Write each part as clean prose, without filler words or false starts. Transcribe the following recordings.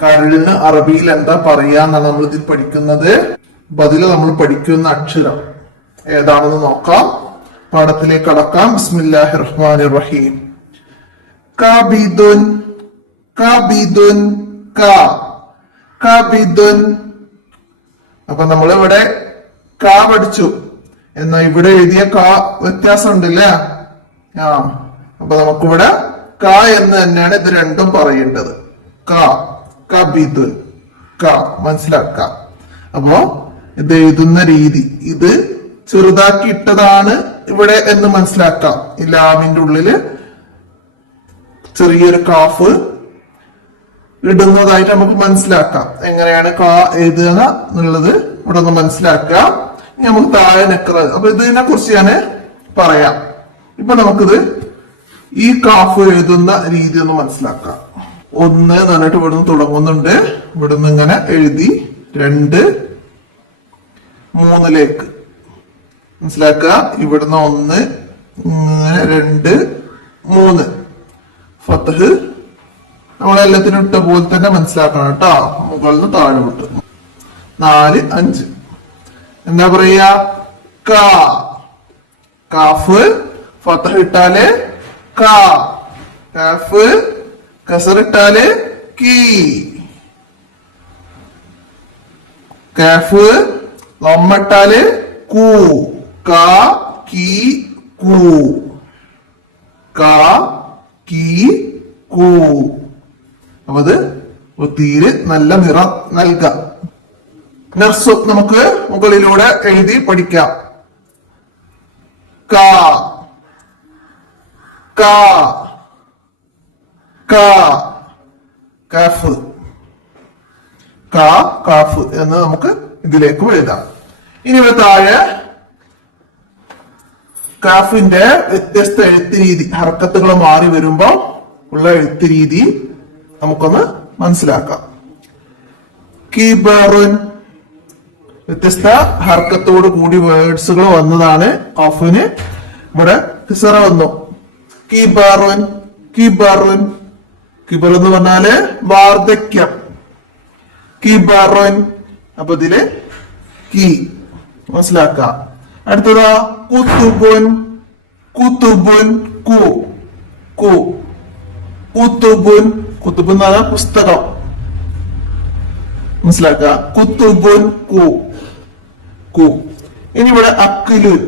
കരളിന് അറബിയിൽ എന്താ പറയാന്നാണ് നമ്മൾ ഇതിൽ പഠിക്കുന്നത്. അപ്പൊ അതിൽ നമ്മൾ പഠിക്കുന്ന അക്ഷരം ഏതാണെന്ന് നോക്കാം. പാഠത്തിലേക്ക് കടക്കാം. ബിസ്മില്ലാഹിർ റഹ്മാനിർ റഹീം. കബിദുൻ കബിദുൻ കബിദുൻ. അപ്പൊ നമ്മളിവിടെ ക പഠിച്ചു, എന്നാ ഇവിടെ എഴുതിയ ക വ്യത്യാസം ഉണ്ടല്ലേ. അപ്പൊ നമുക്കിവിടെ ക എന്ന് തന്നെയാണ് ഇത് രണ്ടും പറയേണ്ടത്. കബിദുൻ മനസ്സിലാക്കാം. അപ്പോ ഇത് എഴുതുന്ന രീതി, ഇത് ചെറുതാക്കി ഇട്ടതാണ് ഇവിടെ എന്ന് മനസ്സിലാക്കാം. ഈ ലാമിന്റെ ഉള്ളില് ചെറിയൊരു കാഫ് ഇടുന്നതായിട്ട് നമുക്ക് മനസ്സിലാക്കാം. എങ്ങനെയാണ് ക എഴുതുക എന്നുള്ളത് ഇവിടെ ഒന്ന് മനസ്സിലാക്കാം. ഇനി നമുക്ക് താഴെ നെക്കറ, അപ്പൊ ഇതിനെ കുറിച്ച് ഞാൻ പറയാം. ഇപ്പൊ നമുക്കിത് ഈ കാഫ് എഴുതുന്ന രീതി ഒന്ന് മനസ്സിലാക്കാം. 1 എന്നിട്ട് ഇവിടുന്ന് തുടങ്ങുന്നുണ്ട്. ഇവിടുന്ന് ഇങ്ങനെ എഴുതി 2 3ലേക്ക് മനസ്സിലാക്കുക. ഇവിടുന്ന് 1 ഇങ്ങനെ 2 3 ഫത്തഹ് നമ്മളെല്ലാത്തിനും ഇട്ട പോലെ തന്നെ മനസ്സിലാക്കണം കേട്ടോ. മുകളിൽ നിന്ന് താഴെ വിട്ട് 4 5 എന്താ പറയാ? കാഫ് ഫത്തഹ് ഇട്ടാല് കാഫ്, കസർ ഇട്ടാല് കീ, കാഫ് ലമ്മ ഇട്ടാല് കൂ, കീ കൂ, കീ കൂ. അപ്പൊ അത് തീരെ നല്ല നിറം നൽകാം. നർസു നമുക്ക് മുകളിലൂടെ എഴുതി പഠിക്കാം. കാഫ് കാഫ് എന്ന് നമുക്ക് ഇതിലേക്കും എഴുതാം. ഇനി ഇവിടെ താഴെ കാഫിന്റെ വ്യത്യസ്ത എഴുത്ത് രീതി, ഹർക്കത്തുകൾ മാറി വരുമ്പോ ഉള്ള എഴുത്ത് രീതി നമുക്കൊന്ന് മനസ്സിലാക്കാം. കിബറുൻ, വ്യത്യസ്ത ഹർക്കത്തോട് കൂടി വേർഡ്സുകൾ വന്നതാണ്. കാഫിന് ഇവിടെ കിസറ വന്നു. കിബറുൻ കിബറുൻ, കിബർ എന്ന് പറഞ്ഞാല് വാർദ്ധക്യം. കിബറുൻ, അപ്പൊ ഇതില് കീ മനസ്സിലാക്കാം. അടുത്തതാ കുത്തുബുൻ കുത്തുബുൻ കുത്തുബുൻ, കുത്തുബ് എന്ന് പറഞ്ഞാൽ പുസ്തകം മനസ്സിലാക്കുക. കുത്തുബുൻ കു. ഇനി ഇവിടെ അക്കിലുൻ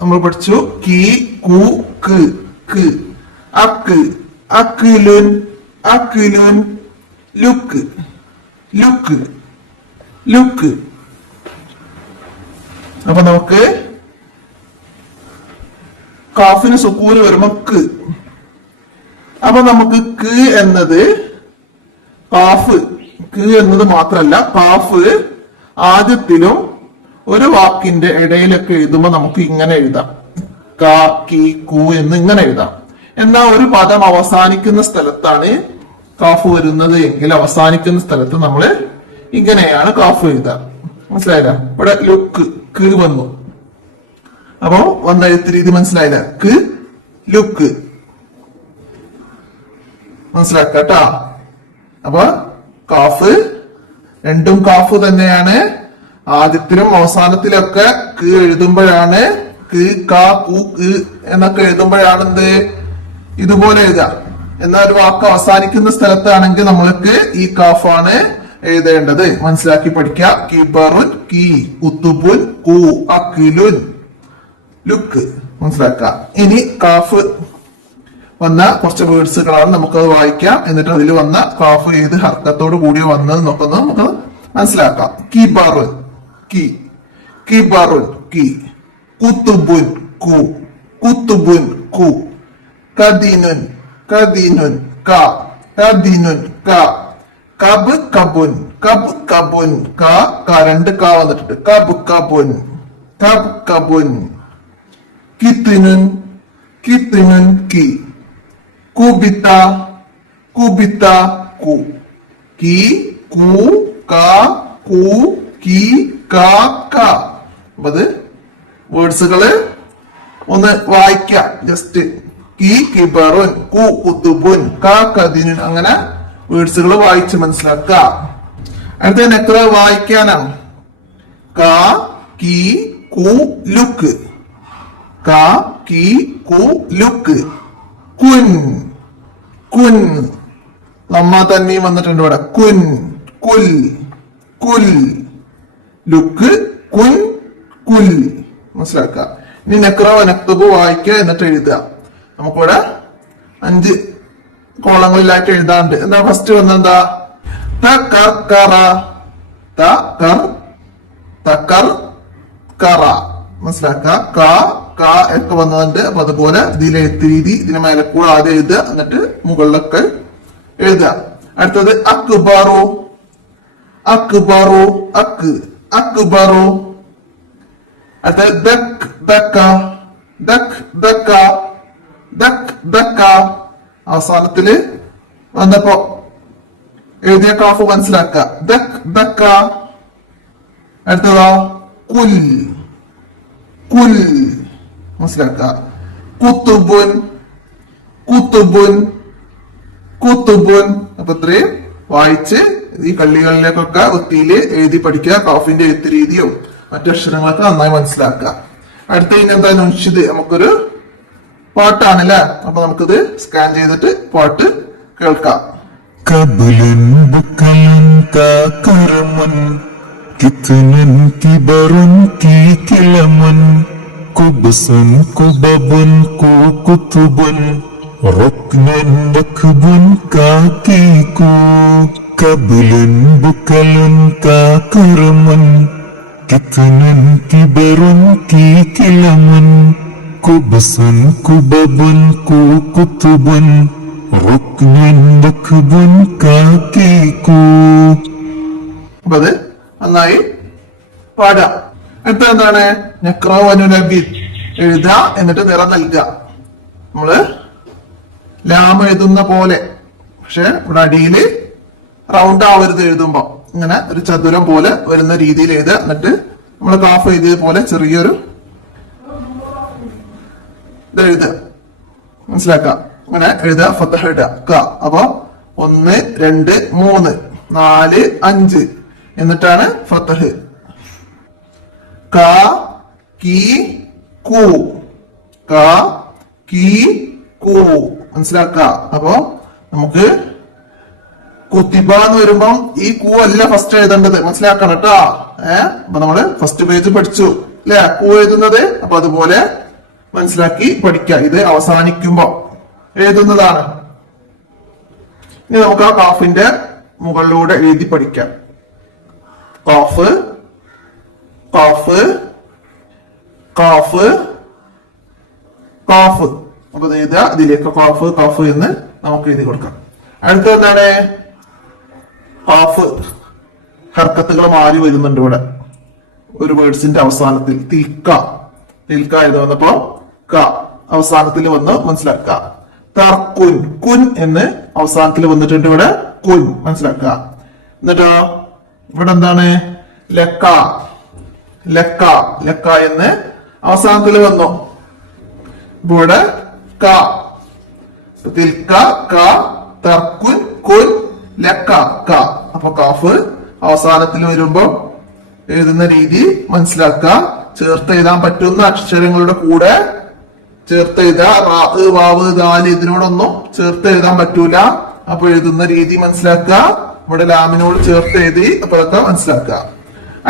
നമ്മൾ പഠിച്ചു. കീ കു ക്ക് അക്കിലുൻ ലുക്ക്. അപ്പൊ നമുക്ക് കാഫിന് സുക്കൂന് വരുമ്പോ ക്ക്. അപ്പൊ നമുക്ക് ക്ക് എന്നത് കാഫ് എന്നത് മാത്രല്ല, കാഫ് ആദ്യത്തിലും ഒരു വാക്കിന്റെ ഇടയിലൊക്കെ എഴുതുമ്പോ നമുക്ക് ഇങ്ങനെ എഴുതാം. കീ കൂ എന്ന് ഇങ്ങനെ എഴുതാം. എന്നാൽ ഒരു പദം അവസാനിക്കുന്ന സ്ഥലത്താണ് കാഫ് വരുന്നത് എങ്കിൽ അവസാനിക്കുന്ന സ്ഥലത്ത് നമ്മള് ഇങ്ങനെയാണ് കാഫ് എഴുതാം. മനസ്സിലായില്ല? ഇവിടെ ക്ക് വന്നു. അപ്പൊ വന്ന എഴുത്ത് രീതി മനസ്സിലായില്ല? ലുക്ക് മനസ്സിലാക്കട്ടാ. അപ്പൊ കാഫ് രണ്ടും കാഫ് തന്നെയാണ്. ആദ്യത്തിലും അവസാനത്തിലൊക്കെ ക്ക് എഴുതുമ്പോഴാണ് എന്നൊക്കെ എഴുതുമ്പോഴാണ് എന്ത് ഇതുപോലെ എഴുതാം. എന്നാൽ ഒരു വാക്ക് അവസാനിക്കുന്ന സ്ഥലത്താണെങ്കിൽ നമ്മൾക്ക് ഈ കാഫാണ് എഴുതേണ്ടത്. മനസ്സിലാക്കി പഠിക്കുക. കിബറുൻ കീ, കുത്തുബുൻ കൂ, അക്കിലുൻ ലുക്ക് മനസ്സിലാക്കുക. ഇനി കാഫ് വന്ന കുറച്ച് വേർഡ്സുകളാണ്, നമുക്കത് വായിക്കാം. എന്നിട്ട് അതിൽ വന്ന കാഫ് ഏത് ഹർക്കത്തോട് കൂടി വന്നത് നോക്കുന്നത് നമുക്ക് മനസ്സിലാക്കാം. കിബറുൻ കീ, കിബറുൻ കീ, കുത്തുബുൻ കു, കദീനുൻ കദീനുൻ കബുൻ 2 ക വന്നിട്ടുണ്ട്. കബുൻ കിത്തിനുൻ കി, കുബിത്ത കു, കി കു കി ക. അത് വേർഡ്സുകള് ഒന്ന് വായിക്കാം. ജസ്റ്റ് കി കിബറുൻ, കു കുത്തുബുൻ, ക കദിനുൻ. അങ്ങനെ വേർഡ്സുകൾ വായിച്ച് മനസ്സിലാക്കുക. അടുത്ത നെക്ര വായിക്കാനാണ്. ക കി കു ലുക്ക്, ക കി കു ലുക്ക്. കുൻ, കുൻ. നമ്മ തന്നെ വന്നിട്ടുണ്ട് ഇവിടെ. കുൻ, കുൽ, കുൽ. ലുക്ക്, കുൻ, കുൽ. മനസ്സിലാക്കുക. ഇനി നെക്ര നക്തബ് വായിക്കുക, എന്നിട്ട് എഴുതുക. നമുക്കിവിടെ 5 കോളങ്ങളിലായിട്ട് എഴുതാണ്ട്. എന്താ ഫസ്റ്റ് വന്നെന്താ? തകർക്കറ, തകർക്കറ. മനസ്സിലാക്കുക. ക ക ഒക്കെ വന്നതുണ്ട്. അപ്പൊ അതുപോലെ ഇതിലെ എഴുത്ത് രീതി ഇതിന് മേലെ കൂടെ ആദ്യം എഴുതുക, എന്നിട്ട് മുകളിലൊക്കെ എഴുതുക. അടുത്തത് അക്ബറു, അക്ബറു, അക്ക്, അക്ബറു. അടുത്തത് ദക് ദക്ക, ദക് ദക്ക, ദക് ദക്ക. അവസാനത്തില് വന്നപ്പോ എഴുതിയ കാഫ് മനസ്സിലാക്കുക. ദക് ദക്ക. അടുത്തതാ കുൽ, കുൽ. മനസ്സിലാക്കുക. കുത്തുബുൻ, കുത്തുബുൻ, കുത്തുബുൻ. അപ്പൊ ഇത്രയും വായിച്ച് ഈ കള്ളികളിലേക്കൊക്കെ വൃത്തിയില് എഴുതി പഠിക്കുക. കാഫിന്റെ എഴുത്ത് രീതിയും മറ്റു അക്ഷരങ്ങളൊക്കെ നന്നായി മനസ്സിലാക്കുക. അടുത്ത ഇനെന്താ നുൻഷിദ്, നമുക്കൊരു പാട്ടാണ് അല്ലെ. അപ്പൊ നമുക്കിത് സ്കാൻ ചെയ്തിട്ട് പാട്ട് കേൾക്കാം. കബുലൻ ബുക്കലൻ കാകരമൻ കിത്നൻ കിബറുൻ കീ കിലമൻ കുബ്സുൻ കുബബുൻ കൂ കുതുബുൻ റുക്നൻ ബക്ബുൻ കാകീകൂ. കബുലൻ ബുക്കലൻ കാകരമൻ കിത്നൻ കിബറുൻ കീ കിലമൻ കുബ്സുൻ കുബബുൻ കൂ കുതുബുൻ റുക്നൻ ബക്ബുൻ കാകീകൂ. അപ്പൊ അത് നന്നായി പാടാം. അടുത്ത എന്താണ്? നക്രവനുലബി, എഴുതുക എന്നിട്ട് നിറം നൽകുക. നമ്മള് ലാം എഴുതുന്ന പോലെ, പക്ഷെ ഇവിടെ അടിയില് റൗണ്ട് ആവരുത്. എഴുതുമ്പോ ഇങ്ങനെ ഒരു ചതുരം പോലെ വരുന്ന രീതിയിൽ എഴുതുക. എന്നിട്ട് നമ്മൾ കാഫ് എഴുതിയ പോലെ ചെറിയൊരു ഇത് എഴുതുക. മനസ്സിലാക്കാം. ഇങ്ങനെ എഴുതുക. ഫത്തഹ ഇടുക. അപ്പൊ 1 2 3 4 5 എന്നിട്ടാണ് ഫത്തഹ്. ക കി കു, ക കി കു. മനസ്സിലാക്ക. അപ്പൊ നമുക്ക് കുത്തിബ എന്ന് വരുമ്പം ഈ കു അല്ല ഫസ്റ്റ് എഴുതേണ്ടത്. മനസ്സിലാക്കണം കേട്ടോ. അപ്പൊ നമ്മള് ഫസ്റ്റ് പേജ് പഠിച്ചു അല്ലെ കു എഴുതുന്നത്. അപ്പൊ അതുപോലെ മനസ്സിലാക്കി പഠിക്കുക. ഇത് അവസാനിക്കുമ്പോ എഴുതുന്നതാണ്. ഇനി നമുക്ക് ആ കാഫിന്റെ മുകളിലൂടെ എഴുതി പഠിക്കാം. Calf, calf, calf, calf. അപ്പൊ എഴുതുക. അതിലേക്ക് കാഫ് കാഫ് എന്ന് നമുക്ക് എഴുതി കൊടുക്കാം. അടുത്ത എന്താണ്? കാഫ് ഹർക്കത്തുകൾ മാറി വരുന്നുണ്ട് ഇവിടെ ഒരു വേർഡ്സിന്റെ അവസാനത്തിൽ. തിൽക്ക, തിൽക്ക എന്ന് വന്നപ്പോ ക അവസാനത്തിൽ വന്ന് മനസ്സിലാക്കുക. തർക്കുൻ, കുൻ എന്ന് അവസാനത്തിൽ വന്നിട്ടുണ്ട് ഇവിടെ. കുൻ മനസ്സിലാക്കുക. എന്നിട്ടോ ഇവിടെ എന്താണ്? ലക്ക, ലക്ക, ലക്ക എന്ന് അവസാനത്തിൽ വന്നു. ഇവിടെ ക, തിൽക്ക, ക, തർക്കുൻ, കുൻ, ലക്ക, ക. അപ്പൊ കാഫ് അവസാനത്തിൽ വരുമ്പോ എഴുതുന്ന രീതി മനസ്സിലാക്കുക. ചേർത്ത് എഴുതാൻ പറ്റുന്ന അക്ഷരങ്ങളുടെ കൂടെ ചേർത്ത് എഴുതുക. റാ, വാവ്, ദാല് ഇതിനോടൊന്നും ചേർത്ത് എഴുതാൻ പറ്റൂല. അപ്പൊ എഴുതുന്ന രീതി മനസ്സിലാക്കുക. ഇവിടെ ലാമിനോട് ചേർത്ത് എഴുതി. അപ്പൊ അതൊക്കെ മനസ്സിലാക്കുക.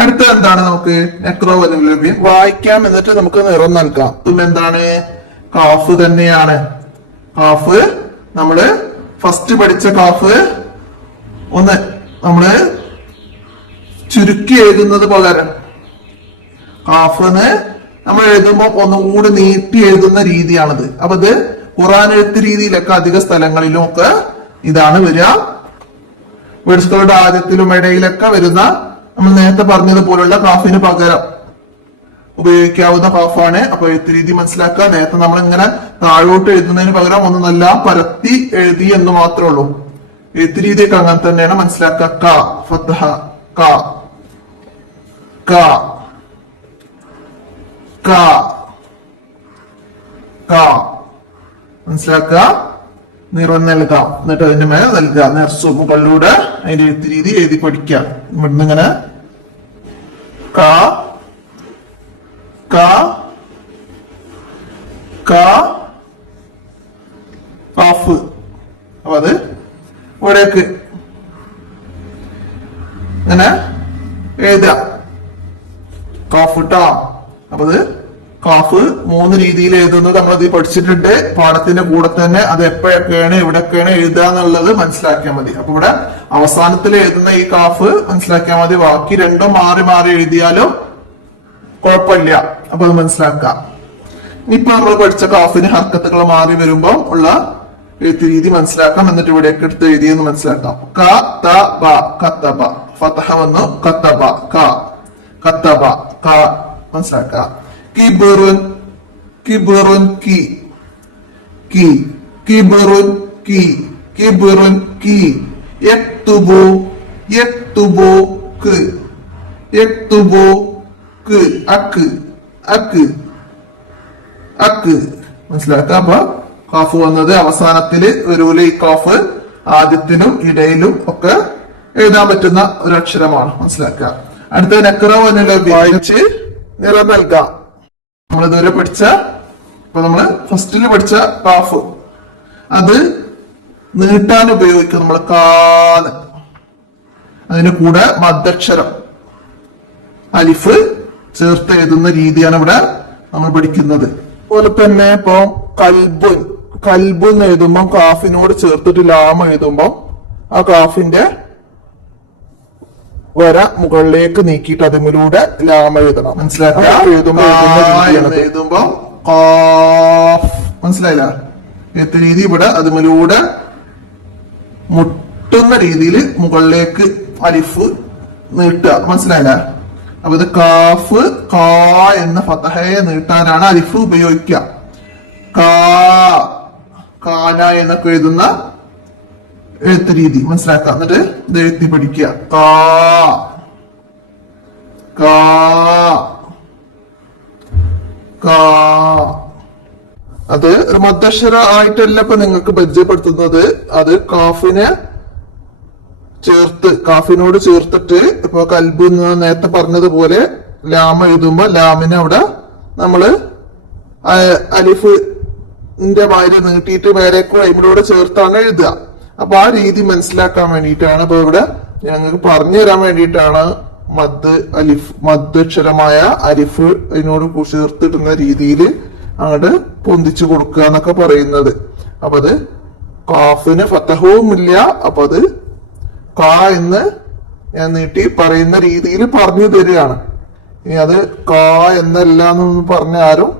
അടുത്ത എന്താണ്? നമുക്ക് നക്രവനുലബിൻ വായിക്കാം, എന്നിട്ട് നമുക്ക് നിറം നൽകാം. എന്താണ്? കാഫ് തന്നെയാണ്. കാഫ് നമ്മള് ഫസ്റ്റ് പഠിച്ച കാഫ് ഒന്ന് നമ്മള് ചുരുക്കി എഴുതുന്നത് പകരം കാഫിന് നമ്മൾ എഴുതുമ്പോ ഒന്നും കൂടി നീട്ടി എഴുതുന്ന രീതിയാണിത്. അപ്പൊ ഇത് ഖുർആൻ എഴുത്ത് രീതിയിലൊക്കെ അധിക സ്ഥലങ്ങളിലും ഒക്കെ ഇതാണ് വരിക. വേർഡ്സുകളുടെ ആദ്യത്തിലും ഇടയിലൊക്കെ വരുന്ന നമ്മൾ നേരത്തെ പറഞ്ഞതുപോലുള്ള കാഫിന് പകരം ഉപയോഗിക്കാവുന്ന കാഫാണ്. അപ്പൊ എഴുത്ത് രീതി മനസ്സിലാക്കുക. നേരത്തെ നമ്മൾ ഇങ്ങനെ താഴോട്ട് എഴുതുന്നതിന് പകരം ഒന്ന് നല്ല പരത്തി എഴുതി എന്ന് മാത്രമേ ഉള്ളൂ. എഴുത്ത് രീതിയൊക്കെ അങ്ങനെ തന്നെയാണ്. മനസ്സിലാക്കുക. ക ഫത്ഹ, ക, ക, ക, ക. മനസ്സിലാക്കുക. നിറം നൽകാം, എന്നിട്ട് അതിന്റെ മേലെ നൽകുക. നെർസും മുകളിലൂടെ അതിന്റെ എഴുത്ത് രീതി എഴുതി പഠിക്കുക. ഇവിടുന്ന് ഇങ്ങനെ ക ക ക കാഫ്. അപ്പൊ അത് ഇവിടേക്ക് ഇങ്ങനെ എഴുതുക. കാഫ് ടാ. അപ്പൊ അത് കാഫ് 3 രീതിയിൽ എഴുതുന്നത് നമ്മളത് പഠിച്ചിട്ടുണ്ട്. പാഠത്തിന്റെ കൂടെ തന്നെ അത് എപ്പോഴൊക്കെയാണ് എവിടെയൊക്കെയാണ് എഴുതുക എന്നുള്ളത് മനസ്സിലാക്കിയാൽ മതി. അപ്പൊ ഇവിടെ അവസാനത്തിൽ എഴുതുന്ന ഈ കാഫ് മനസ്സിലാക്കിയാൽ മതി. ബാക്കി രണ്ടും മാറി മാറി എഴുതിയാലും കുഴപ്പമില്ല. അപ്പൊ അത് മനസ്സിലാക്കാം. ഇനിയിപ്പോ നമ്മൾ പഠിച്ച കാഫിന് ഹർക്കത്തുകൾ മാറി വരുമ്പോ ഉള്ള എഴുത്ത് രീതി മനസ്സിലാക്കാം. എന്നിട്ട് ഇവിടെയൊക്കെ എടുത്ത് എഴുതിയെന്ന് മനസ്സിലാക്കാം. ക ത ബ കത്തബ. ഫതഹ വന്നു കത്തബ ക കത്തബ ക മനസ്സിലാക്കാം. കിബറുൻ കിബറുൻ കി കി കിബറുൻ കി കിബറുൻ കി. യക്തുബു യക്തുബു ക് യക്തുബു ക് അക്ക് അക്ക് അക്ക് മനസ്സിലാക്കാം. അപ്പൊ കാഫ് വന്നത് അവസാനത്തില് വരൂല. ഈ കാഫ് ആദ്യത്തിനും ഇടയിലും ഒക്കെ എഴുതാൻ പറ്റുന്ന ഒരു അക്ഷരമാണ്. മനസ്സിലാക്കുക. അടുത്ത നക്റവനുള്ള വായിച്ച് നിറം നൽകാം. നമ്മൾ ഇതുവരെ പഠിച്ച ഇപ്പൊ നമ്മള് ഫസ്റ്റില് പഠിച്ച കാഫ് അത് നീട്ടാൻ ഉപയോഗിക്കും നമ്മൾ കാല്. അതിന് കൂടെ മദ്ദക്ഷരം അലിഫ് ചേർത്ത് എഴുതുന്ന രീതിയാണ് ഇവിടെ നമ്മൾ പഠിക്കുന്നത്. അതുപോലെ തന്നെ ഇപ്പൊ കൽബുൻ കൽബുൻ എഴുതുമ്പോ കാഫിനോട് ചേർത്തിട്ട് ലാം എഴുതുമ്പോ ആ കാഫിന്റെ വര മുകളിലേക്ക് നീക്കിയിട്ട് അതിലൂടെ ലാം എഴുതണം. മനസ്സിലാക്കുക. എഴുതുമ്പോ മനസ്സിലായില്ല എഴുത്ത രീതി. ഇവിടെ അതിലൂടെ മുട്ടുന്ന രീതിയിൽ മുകളിലേക്ക് അലിഫ് നീട്ടുക. മനസ്സിലായില്ല. അപ്പൊ ഇത് കാഫ് കാ എന്ന ഫതഹയെ നീട്ടാനാണ് അലിഫ് ഉപയോഗിക്കുക. കാന എന്നൊക്കെ എഴുതുന്ന എഴുത്ത് രീതി മനസ്സിലാക്കുക. എന്നിട്ട് ഇത് എഴുതി പഠിക്കുക. അത് ഒരു മദ്ദക്ഷര ആയിട്ടല്ല ഇപ്പൊ നിങ്ങൾക്ക് പരിചയപ്പെടുത്തുന്നത്. അത് കാഫിനെ ചേർത്ത് കാഫിനോട് ചേർത്തിട്ട് ഇപ്പൊ കൽബ് നേരത്തെ പറഞ്ഞതുപോലെ ലാം എഴുതുമ്പോ ലാമിനെ അവിടെ നമ്മള് അലിഫിന്റെ മാതിരി നീട്ടിയിട്ട് മേലേക്ക് അയിമൂടെ ചേർത്താണ് എഴുതുക. അപ്പൊ ആ രീതി മനസ്സിലാക്കാൻ വേണ്ടിയിട്ടാണ് ഇപ്പൊ ഇവിടെ ഞങ്ങൾക്ക് പറഞ്ഞു തരാൻ വേണ്ടിയിട്ടാണ് മദ്ദക്ഷരമായ അലിഫ് അതിനോട് ചേർത്തിടുന്ന രീതിയിൽ അങ്ങോട്ട് പൊന്തിച്ചു കൊടുക്കുക എന്നൊക്കെ പറയുന്നത്. അപ്പൊ അത് കാഫിന് ഫതഹവും ഇല്ല. അപ്പൊ അത് കാ എന്ന് ഞാൻ നീട്ടി പറയുന്ന രീതിയിൽ പറഞ്ഞു തരികയാണ്. ഇനി അത് കാ എന്നല്ല എന്നൊന്നും പറഞ്ഞ ആരും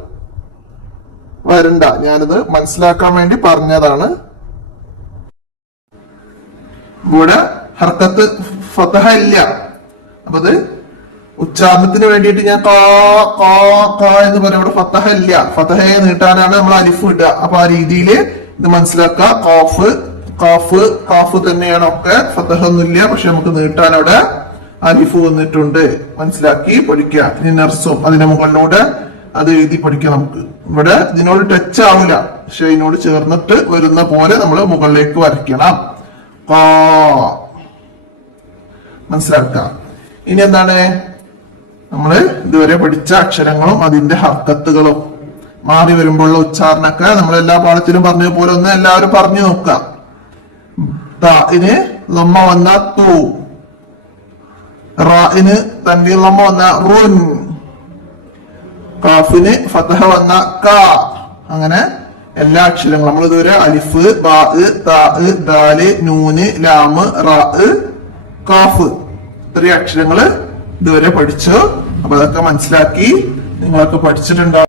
വരണ്ട. ഞാനിത് മനസ്സിലാക്കാൻ വേണ്ടി പറഞ്ഞതാണ്. ഇവിടെ ഹർക്കത്ത് ഫതഹ ഇല്ല. അപ്പൊ അത് ഉച്ചാരണത്തിന് വേണ്ടിയിട്ട് ഞാൻ കാ കാ കാ എന്ന് പറയും. ഇവിടെ ഫതഹ ഇല്ല. ഫതഹയെ നീട്ടാനാണ് നമ്മൾ അലിഫ് ഇടുക. അപ്പൊ ആ രീതിയിൽ ഇത് മനസ്സിലാക്കുക. കാഫ് കാഫ് തന്നെയാണ്. ഒക്കെ ഫതഹ ഒന്നുമില്ല. പക്ഷെ നമുക്ക് നീട്ടാൻ അവിടെ അലിഫ് വന്നിട്ടുണ്ട്. മനസ്സിലാക്കി പഠിക്കുക. ഇനി നർസും അതിന്റെ മുകളിലൂടെ അത് എഴുതി പഠിക്കാം. നമുക്ക് ഇവിടെ ഇതിനോട് ടച്ച് ആവില്ല. പക്ഷെ ഇതിനോട് ചേർന്നിട്ട് വരുന്ന പോലെ നമ്മൾ മുകളിലേക്ക് വരയ്ക്കണം. മനസ്സിലാക്കുക. ഇനി എന്താണ് നമ്മള് ഇതുവരെ പഠിച്ച അക്ഷരങ്ങളും അതിന്റെ ഹർക്കത്തുകളും മാറി വരുമ്പോഴുള്ള ഉച്ചാരണമൊക്കെ നമ്മൾ എല്ലാ പാഠത്തിലും പറഞ്ഞ പോലെ ഒന്ന് എല്ലാവരും പറഞ്ഞു നോക്കാം. താഇന് ലമ്മ വന്ന തു, റാഇന് തൻവീൻ ലമ്മ വന്ന റുൻ, കാഫിന് ഫതഹ വന്ന ക. അങ്ങനെ എല്ലാ അക്ഷരങ്ങളും നമ്മൾ ഇതുവരെ അലിഫ്, ബാ, താ, ദാല്, നൂന്, ലാമ്, റാ, കാഫ് ഇത്രയും അക്ഷരങ്ങള് ഇതുവരെ പഠിച്ചു. അപ്പൊ അതൊക്കെ മനസ്സിലാക്കി നിങ്ങളൊക്കെ പഠിച്ചിട്ടുണ്ടാവും.